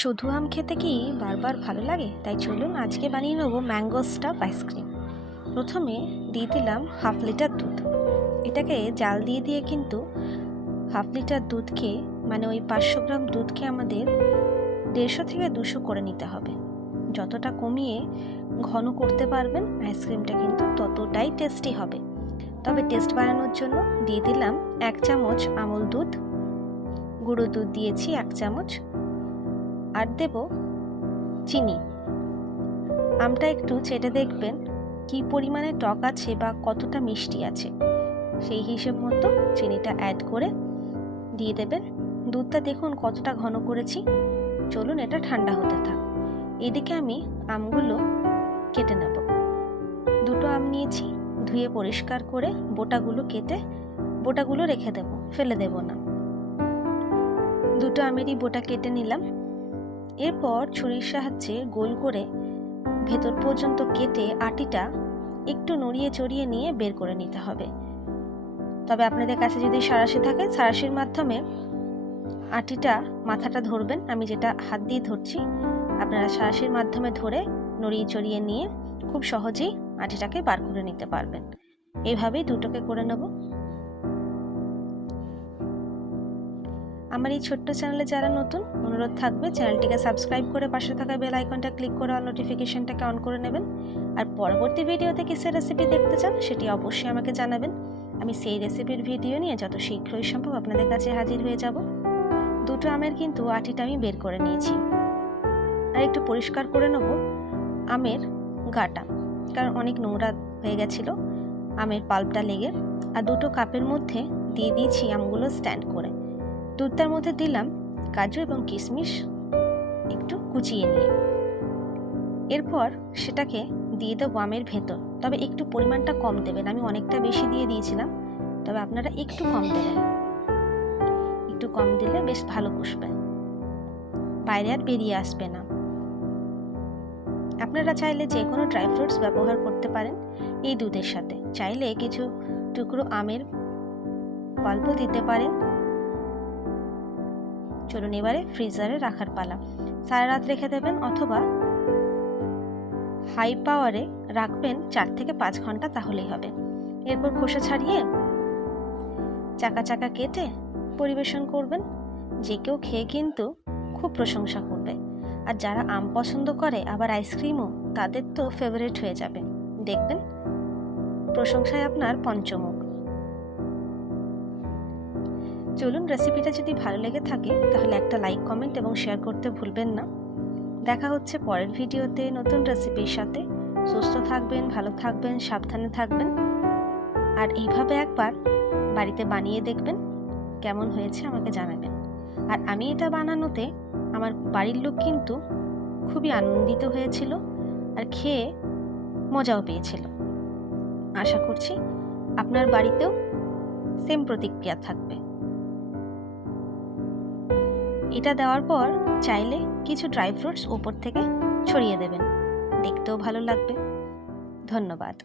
শুধু আম খেতে কি বারবার ভালো লাগে? তাই চলুন আজকে বানিয়ে নেব ম্যাঙ্গো স্টাফ আইসক্রিম প্রথমে দিয়ে দিলাম হাফ লিটার দুধ। এটাকে জাল দিয়ে দিয়ে কিন্তু হাফ লিটার দুধকে মানে ওই পাঁচশো গ্রাম দুধকে আমাদের দেড়শো থেকে দুশো করে নিতে হবে। যতটা কমিয়ে ঘন করতে পারবেন আইসক্রিমটা কিন্তু ততটাই টেস্টি হবে। তবে টেস্ট বাড়ানোর জন্য দিয়ে দিলাম এক চামচ আমল দুধ। গুঁড়ো দুধ দিয়েছি এক চামচ। আর দেব চিনি। আমটা একটু চেটে দেখবেন কি পরিমাণে টক আছে বা কতটা মিষ্টি আছে। সেই হিসেব মতো চিনিটা অ্যাড করে দিয়ে দেবেন। দুধটা দেখুন কতটা ঘন করেছি। চলুন এটা ঠান্ডা হতে থাক। এদিকে আমি আমগুলো কেটে নেব। দুটো আম নিয়েছি, ধুয়ে পরিষ্কার করে বোটাগুলো কেটে বোটাগুলো রেখে দেব, ফেলে দেব না। দুটো আমেরই বোটা কেটে নিলাম। এরপর ছুরির সাহায্যে গোল করে ভেতর পর্যন্ত কেটে আটিটা একটু নড়িয়ে চড়িয়ে নিয়ে বের করে নিতে হবে। তবে আপনাদের কাছে যদি সারাশি থাকে, সারাশির মাধ্যমে আটিটা, মাথাটা ধরবেন। আমি যেটা হাত দিয়ে ধরছি, আপনারা সারাশির মাধ্যমে ধরে নড়িয়ে চড়িয়ে নিয়ে খুব সহজেই আটিটাকে বার করে নিতে পারবেন। এইভাবেই দুটোকে করে নেব। আমার এই ছোট্ট চ্যানেলে যারা নতুন, অনুরোধ থাকবে চ্যানেলটিকে সাবস্ক্রাইব করে পাশে থাকা বেল আইকনটা ক্লিক করে অল নোটিফিকেশনটাকে অন করে নেবেন। আর পরবর্তী ভিডিওতে কিসের রেসিপি দেখতে চান সেটি অবশ্যই আমাকে জানাবেন। আমি সেই রেসিপির ভিডিও নিয়ে যত শীঘ্রই সম্ভব আপনাদের কাছে হাজির হয়ে যাব। দুটো আমের কিন্তু আটিটা আমি বের করে নিয়েছি। আর একটু পরিষ্কার করে নেব আমের গাটা, কারণ অনেক নোংরা হয়ে গেছিল আমের পাল্পটা লেগে। আর দুটো কাপের মধ্যে দিয়ে দিয়েছি আমগুলো স্ট্যান্ড করে। দুধটার মধ্যে দিলাম কাজু এবং কিশমিশ একটু কুচিয়ে নিয়ে। এরপর সেটাকে দিয়ে দেবো আমের ভেতর। তবে একটু পরিমাণটা কম দেবেন, আমি অনেকটা বেশি দিয়ে দিয়েছিলাম, তবে আপনারা একটু কম দেবেন। একটু কম দিলে বেশ ভালো পুষবে। বাইরে আর বেরিয়ে আসবে না। আপনারা চাইলে যে কোনো ড্রাই ফ্রুটস ব্যবহার করতে পারেন এই দুধের সাথে। চাইলে কিছু টুকরো আমের পাল্পও দিতে পারেন। চলুন এবারে ফ্রিজারে রাখার পালা। সারা রাত রেখে দেবেন অথবা হাই পাওয়ারে রাখবেন চার থেকে পাঁচ ঘণ্টা তাহলেই হবে। এরপর খোসা ছাড়িয়ে চাকা চাকা কেটে পরিবেশন করবেন। যে কেউ খেয়ে কিন্তু খুব প্রশংসা করবে। আর যারা আম পছন্দ করে, আবার আইসক্রিমও তাদের তো ফেভারিট হয়ে যাবে। দেখবেন, প্রশংসায় আপনার পঞ্চমুখ। চলুন রেসিপিটা যদি ভালো লেগে থাকে, তাহলে একটা লাইক কমেন্ট এবং শেয়ার করতে ভুলবেন না। দেখা হচ্ছে পরের ভিডিওতে নতুন রেসিপির সাথে। সুস্থ থাকবেন, ভালো থাকবেন, সাবধানে থাকবেন। আর এইভাবে একবার বাড়িতে বানিয়ে দেখবেন, কেমন হয়েছে আমাকে জানাবেন। আর আমি এটা বানানোতে আমার বাড়ির লোক কিন্তু খুবই আনন্দিত হয়েছিল আর খেয়ে মজাও পেয়েছিল। আশা করছি আপনার বাড়িতেও সেম প্রতিক্রিয়া থাকবে। এটা দেওয়ার পর চাইলে কিছু ড্রাই ফ্রুটস ওপর থেকে ছড়িয়ে দেবেন। দেখতেও ভালো লাগবে। ধন্যবাদ।